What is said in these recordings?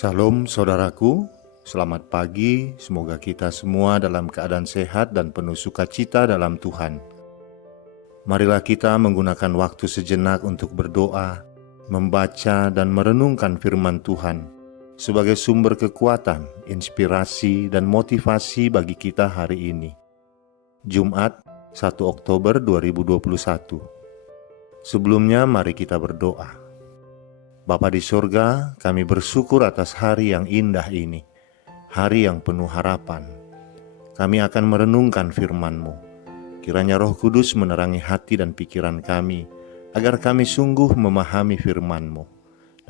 Salam saudaraku, selamat pagi, semoga kita semua dalam keadaan sehat dan penuh sukacita dalam Tuhan. Marilah kita menggunakan waktu sejenak untuk berdoa, membaca dan merenungkan firman Tuhan sebagai sumber kekuatan, inspirasi dan motivasi bagi kita hari ini. Jumat 1 Oktober 2021. Sebelumnya mari kita berdoa. Bapa di surga, kami bersyukur atas hari yang indah ini, hari yang penuh harapan. Kami akan merenungkan firman-Mu. Kiranya Roh Kudus menerangi hati dan pikiran kami, agar kami sungguh memahami firman-Mu.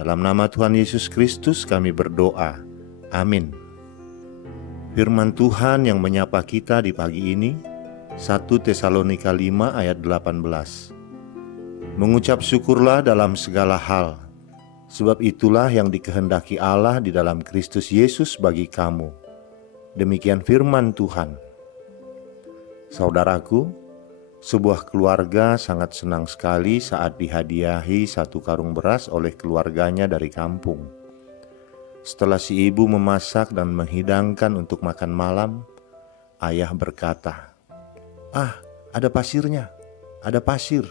Dalam nama Tuhan Yesus Kristus kami berdoa. Amin. Firman Tuhan yang menyapa kita di pagi ini, 1 Tesalonika 5 ayat 18. Mengucap syukurlah dalam segala hal, sebab itulah yang dikehendaki Allah di dalam Kristus Yesus bagi kamu. Demikian firman Tuhan. Saudaraku, sebuah keluarga sangat senang sekali saat dihadiahi satu karung beras oleh keluarganya dari kampung. Setelah si ibu memasak dan menghidangkan untuk makan malam, ayah berkata, "Ah, ada pasirnya, ada pasir,"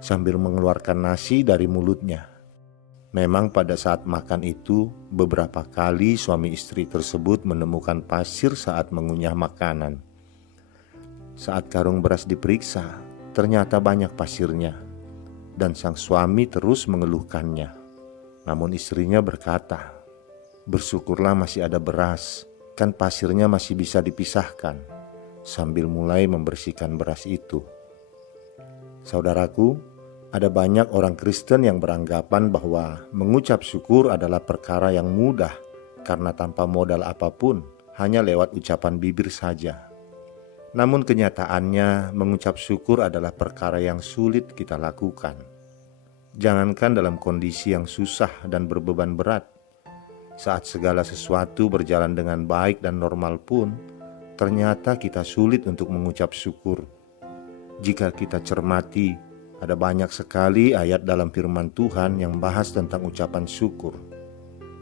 sambil mengeluarkan nasi dari mulutnya. Memang pada saat makan itu, beberapa kali suami istri tersebut menemukan pasir saat mengunyah makanan. Saat karung beras diperiksa, ternyata banyak pasirnya, dan sang suami terus mengeluhkannya. Namun istrinya berkata, "Bersyukurlah masih ada beras, kan pasirnya masih bisa dipisahkan," sambil mulai membersihkan beras itu. Saudaraku, ada banyak orang Kristen yang beranggapan bahwa mengucap syukur adalah perkara yang mudah karena tanpa modal apapun, hanya lewat ucapan bibir saja. Namun kenyataannya mengucap syukur adalah perkara yang sulit kita lakukan. Jangankan dalam kondisi yang susah dan berbeban berat, saat segala sesuatu berjalan dengan baik dan normal pun, ternyata kita sulit untuk mengucap syukur. Jika kita cermati, ada banyak sekali ayat dalam firman Tuhan yang bahas tentang ucapan syukur.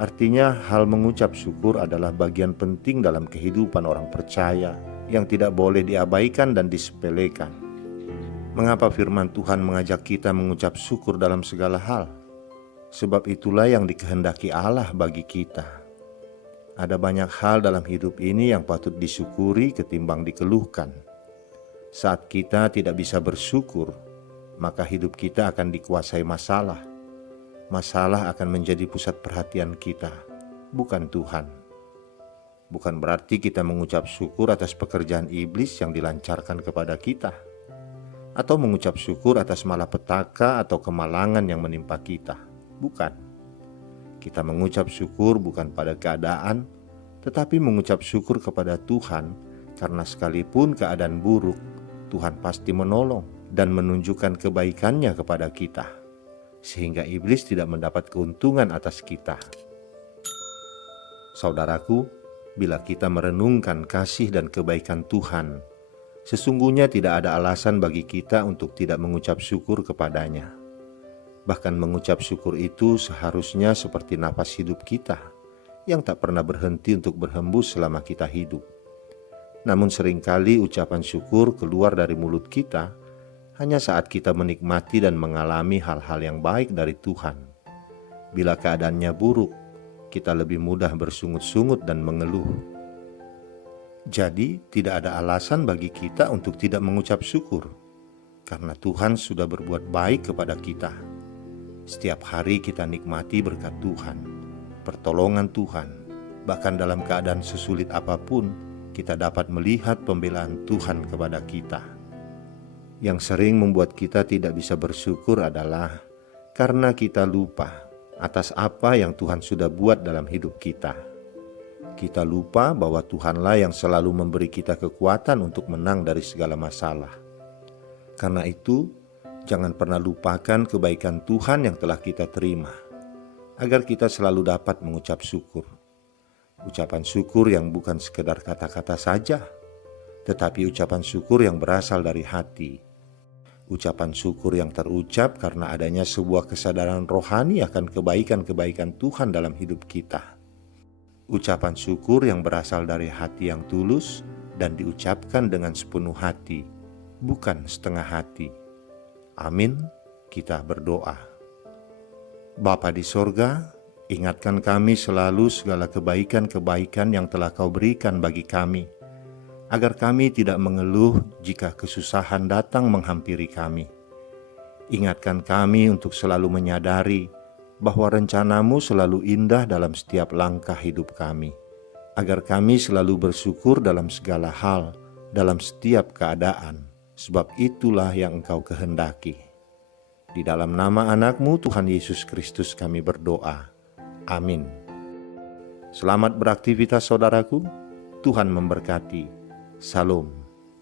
Artinya, hal mengucap syukur adalah bagian penting dalam kehidupan orang percaya yang tidak boleh diabaikan dan disepelekan. Mengapa firman Tuhan mengajak kita mengucap syukur dalam segala hal? Sebab itulah yang dikehendaki Allah bagi kita. Ada banyak hal dalam hidup ini yang patut disyukuri ketimbang dikeluhkan. Saat kita tidak bisa bersyukur, maka hidup kita akan dikuasai masalah. Masalah akan menjadi pusat perhatian kita, bukan Tuhan. Bukan berarti kita mengucap syukur atas pekerjaan iblis yang dilancarkan kepada kita, atau mengucap syukur atas malapetaka atau kemalangan yang menimpa kita. Bukan. Kita mengucap syukur bukan pada keadaan, tetapi mengucap syukur kepada Tuhan, karena sekalipun keadaan buruk, Tuhan pasti menolong dan menunjukkan kebaikannya kepada kita, sehingga iblis tidak mendapat keuntungan atas kita. Saudaraku, bila kita merenungkan kasih dan kebaikan Tuhan, sesungguhnya tidak ada alasan bagi kita untuk tidak mengucap syukur kepadanya. Bahkan mengucap syukur itu seharusnya seperti napas hidup kita, yang tak pernah berhenti untuk berhembus selama kita hidup. Namun seringkali ucapan syukur keluar dari mulut kita hanya saat kita menikmati dan mengalami hal-hal yang baik dari Tuhan. Bila keadaannya buruk, kita lebih mudah bersungut-sungut dan mengeluh. Jadi, tidak ada alasan bagi kita untuk tidak mengucap syukur, karena Tuhan sudah berbuat baik kepada kita. Setiap hari kita nikmati berkat Tuhan, pertolongan Tuhan. Bahkan dalam keadaan sesulit apapun, kita dapat melihat pembelaan Tuhan kepada kita. Yang sering membuat kita tidak bisa bersyukur adalah karena kita lupa atas apa yang Tuhan sudah buat dalam hidup kita. Kita lupa bahwa Tuhanlah yang selalu memberi kita kekuatan untuk menang dari segala masalah. Karena itu, jangan pernah lupakan kebaikan Tuhan yang telah kita terima, agar kita selalu dapat mengucap syukur. Ucapan syukur yang bukan sekedar kata-kata saja, tetapi ucapan syukur yang berasal dari hati. Ucapan syukur yang terucap karena adanya sebuah kesadaran rohani akan kebaikan-kebaikan Tuhan dalam hidup kita. ucapan syukur yang berasal dari hati yang tulus dan diucapkan dengan sepenuh hati, bukan setengah hati. Amin. Kita berdoa. Bapa di sorga, ingatkan kami selalu segala kebaikan-kebaikan yang telah Kau berikan bagi kami, agar kami tidak mengeluh jika kesusahan datang menghampiri kami. Ingatkan kami untuk selalu menyadari bahwa rencana-Mu selalu indah dalam setiap langkah hidup kami, agar kami selalu bersyukur dalam segala hal, dalam setiap keadaan, sebab itulah yang Engkau kehendaki. Di dalam nama anak-Mu Tuhan Yesus Kristus kami berdoa. Amin. Selamat beraktivitas saudaraku. Tuhan memberkati. Salam.